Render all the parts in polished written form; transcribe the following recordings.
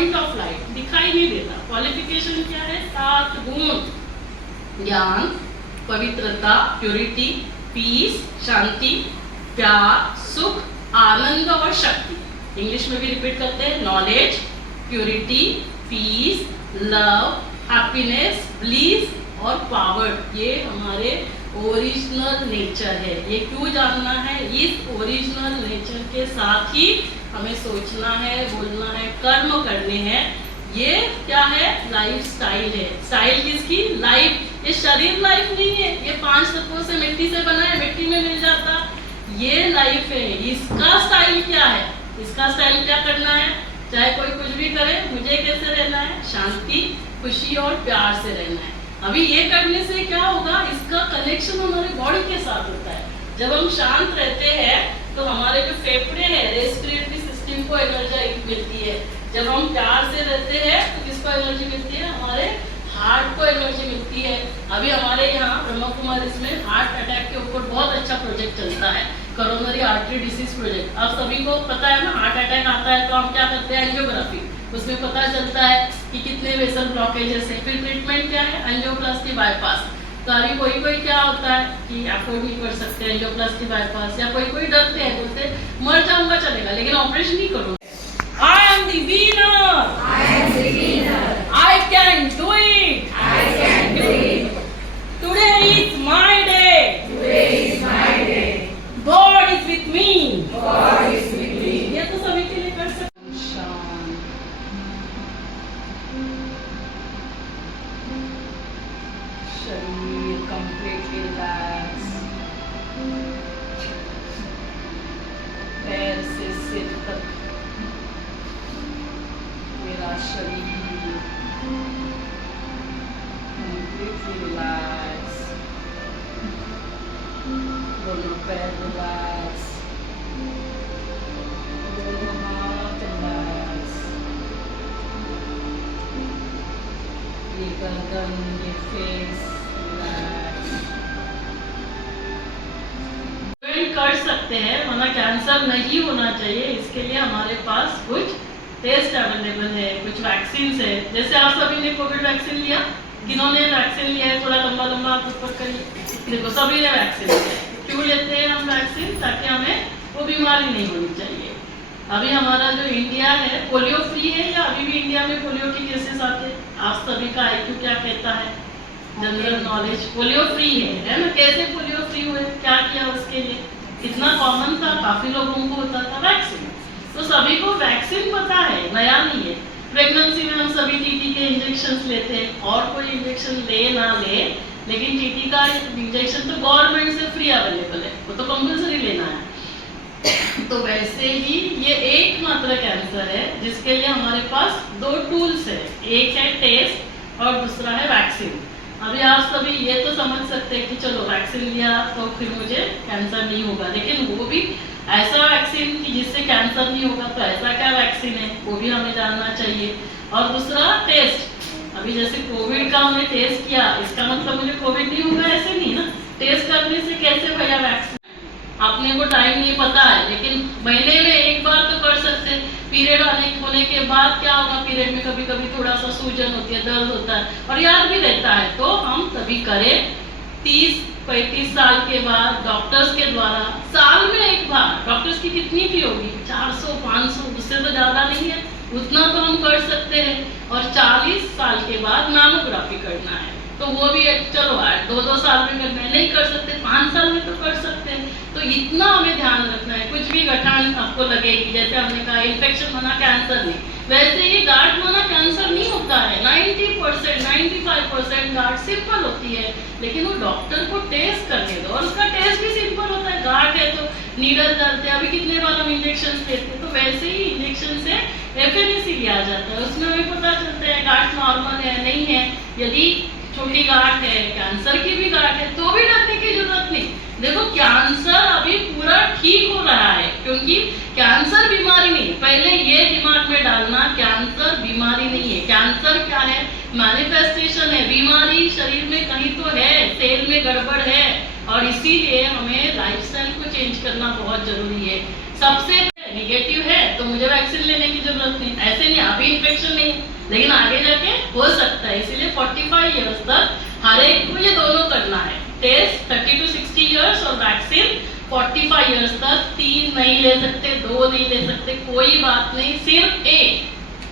Point of light, दिखाई नहीं देता। क्वालिफिकेशन क्या है? 7 गुण, ज्ञान, पवित्रता, प्योरिटी, पीस, शांति, प्यार, सुख, आनंद और शक्ति। इंग्लिश में भी रिपीट करते हैं, knowledge, purity, peace, love, happiness, bliss और पावर। ये हमारे ओरिजिनल नेचर है। ये क्यों जानना है? इस ओरिजिनल नेचर के साथ ही हमें सोचना है, बोलना है, कर्म करने हैं। ये क्या है? लाइफ स्टाइल है। स्टाइल किसकी? लाइफ। ये शरीर लाइफ नहीं है, ये 5 तत्वों से मिट्टी से बना है, मिट्टी में मिल जाता। ये लाइफ है। इसका स्टाइल क्या है? इसका स्टाइल क्या करना है? चाहे कोई कुछ भी करे, मुझे कैसे रहना है? शांति, खुशी और प्यार से रहना है। अभी ये करने से क्या होगा? इसका कनेक्शन हमारे बॉडी के साथ होता है। जब हम शांत रहते हैं तो हमारे जो फेफड़े हैं, रेस्पिरेटरी सिस्टम को एनर्जी मिलती है। जब हम प्यार से रहते हैं तो किसको एनर्जी मिलती है? हमारे हार्ट को एनर्जी मिलती है। अभी हमारे यहाँ ब्रह्मा कुमारी में हार्ट अटैक के ऊपर बहुत अच्छा प्रोजेक्ट चलता है, कोरोनरी आर्टरी डिसीज प्रोजेक्ट। अब सभी को पता है ना, हार्ट अटैक आता है तो हम क्या करते हैं? एंजियोग्राफी। उसमें पता चलता है कि कितने वेसल ब्लॉकेजेस है। फिर ट्रीटमेंट क्या है? Angioplasty bypass. तो अभी कोई क्या होता है कि अफोर्ड नहीं कर सकते एंजियोप्लास्टी बाईपास, या कोई डरते हैं, बोलते मर जाऊंगा चलेगा लेकिन ऑपरेशन नहीं करूंगा। I am the winner. I am the winner. I can do it. I can do it. Today is my day. Today is my day. God is with me. God is with me. ये तो सभी के लिए कर सकते हैं। शांत, शरीर completely relax, पैर से सिर तक मेरा शरीर completely relax, दोनों पैर relax, दोनों हाथ relax, ये गर्दन, ये फेस relax। कर सकते हैं, वरना कैंसर नहीं होना चाहिए। इसके लिए हमारे पास कुछ टेस्ट अवेलेबल है, कुछ वैक्सीन है। जैसे आप सभी ने कोविड वैक्सीन लिया, किन्होंने वैक्सीन लिया है? थोड़ा लंबा लंबा आप ऊपर करिए। देखो सभी ने वैक्सीन लिया है। क्यों लेते हैं हम वैक्सीन? ताकि हमें वो बीमारी नहीं होनी चाहिए। अभी हमारा जो इंडिया है पोलियो फ्री है, या अभी भी इंडिया में पोलियो के केसेस आते हैं? आप सभी का IQ क्या कहता है? जनरल नॉलेज पोलियो फ्री है ना? कैसे पोलियो फ्री हुए? क्या किया उसके लिए? इतना कॉमन था, काफी लोगों को होता था वैक्सीन। तो सभी को वैक्सीन पता है, नया नहीं है। प्रेगनेंसी में हम सभी टीटी के इंजेक्शन लेते हैं, और कोई इंजेक्शन ले ना ले, लेकिन टीटी का इंजेक्शन तो गवर्नमेंट से फ्री अवेलेबल है, वो तो कंपल्सरी लेना है। तो वैसे ही ये एकमात्र कैंसर है जिसके लिए हमारे पास 2 टूल्स है, एक है टेस्ट और दूसरा है वैक्सीन। अभी आप सभी ये तो समझ सकते हैं कि चलो वैक्सीन लिया तो फिर मुझे कैंसर नहीं होगा, लेकिन वो भी ऐसा वैक्सीन कि जिससे कैंसर नहीं होगा, तो ऐसा क्या वैक्सीन है वो भी हमें जानना चाहिए। और दूसरा टेस्ट। अभी जैसे कोविड का हमने टेस्ट किया, इसका मतलब मुझे कोविड नहीं होगा ऐसे नहीं ना। टेस्ट करने से कैसे भैया वैक्सीन? अपने को टाइम नहीं पता है, लेकिन महीने में एक बार तो कर सकते हैं। पीरियड होने के बाद क्या होगा? पीरियड में कभी कभी थोड़ा सा सूजन होती है, दर्द होता है और याद भी रहता है, तो हम तभी करें। 30-35 साल के बाद डॉक्टर्स के द्वारा साल में एक बार, डॉक्टर्स की कितनी फी होगी? 400-500, उससे तो ज्यादा नहीं है, उतना तो हम कर सकते हैं। और 40 साल के बाद मैमोग्राफी करना है, तो वो भी चलो 2-2 साल में करना है, नहीं कर सकते 5 साल में तो कर सकते हैं। तो इतना हमें ध्यान रखना है। कुछ भी गठान आपको लगेगी, जैसे हमने कहा इन्फेक्शन माना कैंसर नहीं, वैसे ही गांठ माना कैंसर नहीं होता है। 90% 95% गांठ सिंपल होती है, लेकिन वो डॉक्टर को टेस्ट करने दो, और उसका टेस्ट भी सिंपल होता है। गांठ है तो नीडल करते हैं, अभी कितने बार हम इंजेक्शन लेते हैं, तो वैसे ही इंजेक्शन से FNAC लिया जाता है, उसमें हमें पता चलता है गांठ नॉर्मल है नहीं है। यदि छोटी गांठ है, कैंसर की भी गांठ है, तो भी डरने की जरूरत नहीं। देखो कैंसर अभी पूरा ठीक हो रहा है, क्योंकि कैंसर बीमारी नहीं। पहले ये दिमाग में डालना, कैंसर बीमारी नहीं है। कैंसर क्या है? मैनिफेस्टेशन है, बीमारी शरीर में कहीं तो है, सेल में गड़बड़ है, और इसीलिए हमें लाइफस्टाइल को चेंज करना बहुत जरूरी है। सबसे निगेटिव है तो मुझे वैक्सीन लेने की जरूरत नहीं, ऐसे नहीं, अभी इन्फेक्शन नहीं है लेकिन आगे जाके हो सकता है, इसीलिए 45 इयर्स तक हर एक को ये दोनों करना है, टेस्ट 30 to 60 इयर्स और वैक्सीन 45 इयर्स तक। 3 नहीं ले सकते, 2 नहीं ले सकते, कोई बात नहीं, सिर्फ एक।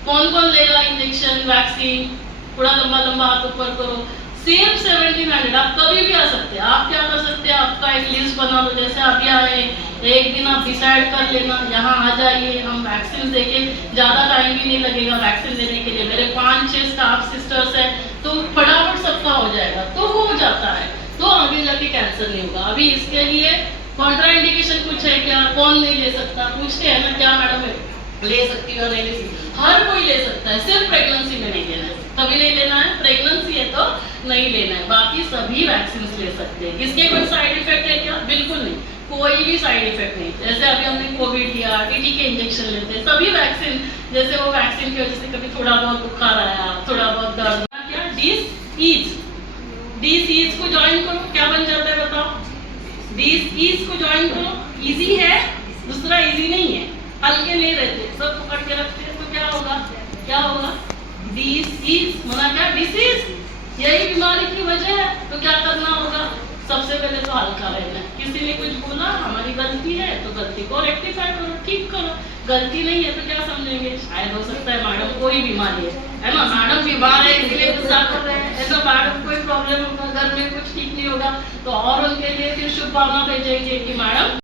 कौन कौन लेगा इंजेक्शन वैक्सीन? थोड़ा लंबा लंबा हाथ ऊपर करो। सिर्फ 1700, आप कभी भी आ सकते हैं। आप क्या कर सकते हैं, आपका एक लिस्ट बना लो, जैसे अभी आए एक दिन आप डिसाइड कर लेना यहाँ आ जाइए, हम वैक्सीन देके, ज़्यादा टाइम भी नहीं लगेगा वैक्सीन देने के लिए। मेरे 5-6 स्टाफ सिस्टर्स हैं तो फटाफट सबका हो जाएगा, तो हो जाता है, तो आगे जाके कैंसर नहीं होगा। अभी इसके लिए कॉन्ट्राइंडिकेशन कुछ है क्या, कौन नहीं ले सकता, पूछते हैं ना, क्या मैडम ले सकती हो नहीं ले सकती? हर कोई ले सकता है, सिर्फ प्रेगनेंसी में नहीं लेना है, कभी नहीं लेना है, प्रेगनेंसी है तो नहीं लेना है, बाकी सभी वैक्सीन ले सकते हैं। इसके कोई साइड इफेक्ट है क्या? बिल्कुल नहीं, कोई भी साइड इफेक्ट नहीं। जैसे अभी हमने कोविड लिया, टीटी के इंजेक्शन लेते हैं, सभी वैक्सीन, जैसे वो वैक्सीन की वजह से कभी थोड़ा बहुत बुखार आया, थोड़ा बहुत दर्द, क्या डिसीज को ज्वाइन करो, क्या बन जाता है बताओ? डिसीज को ज्वाइन करो, इजी है, दूसरा इजी नहीं है, हल्के नहीं रहते, सब पकड़ के रखते हैं, तो क्या होगा, क्या होगा? डिसीज मना क्या? डिसीज, यही बीमारी की वजह है, तो क्या करना होगा? सबसे पहले तो हल्का रहना। किसी ने कुछ बोला, हमारी गलती है तो गलती को रेक्टिफाई करो, ठीक करो। गलती नहीं है तो क्या समझेंगे, शायद हो सकता है मैडम कोई बीमारी है ना, मैडम बीमार है इसलिए गुस्सा कर रहे हैं, ऐसा मैडम कोई प्रॉब्लम होगा, घर में कुछ ठीक नहीं होगा, तो और उनके लिए फिर शुभकामना भेजेंगे कि मैडम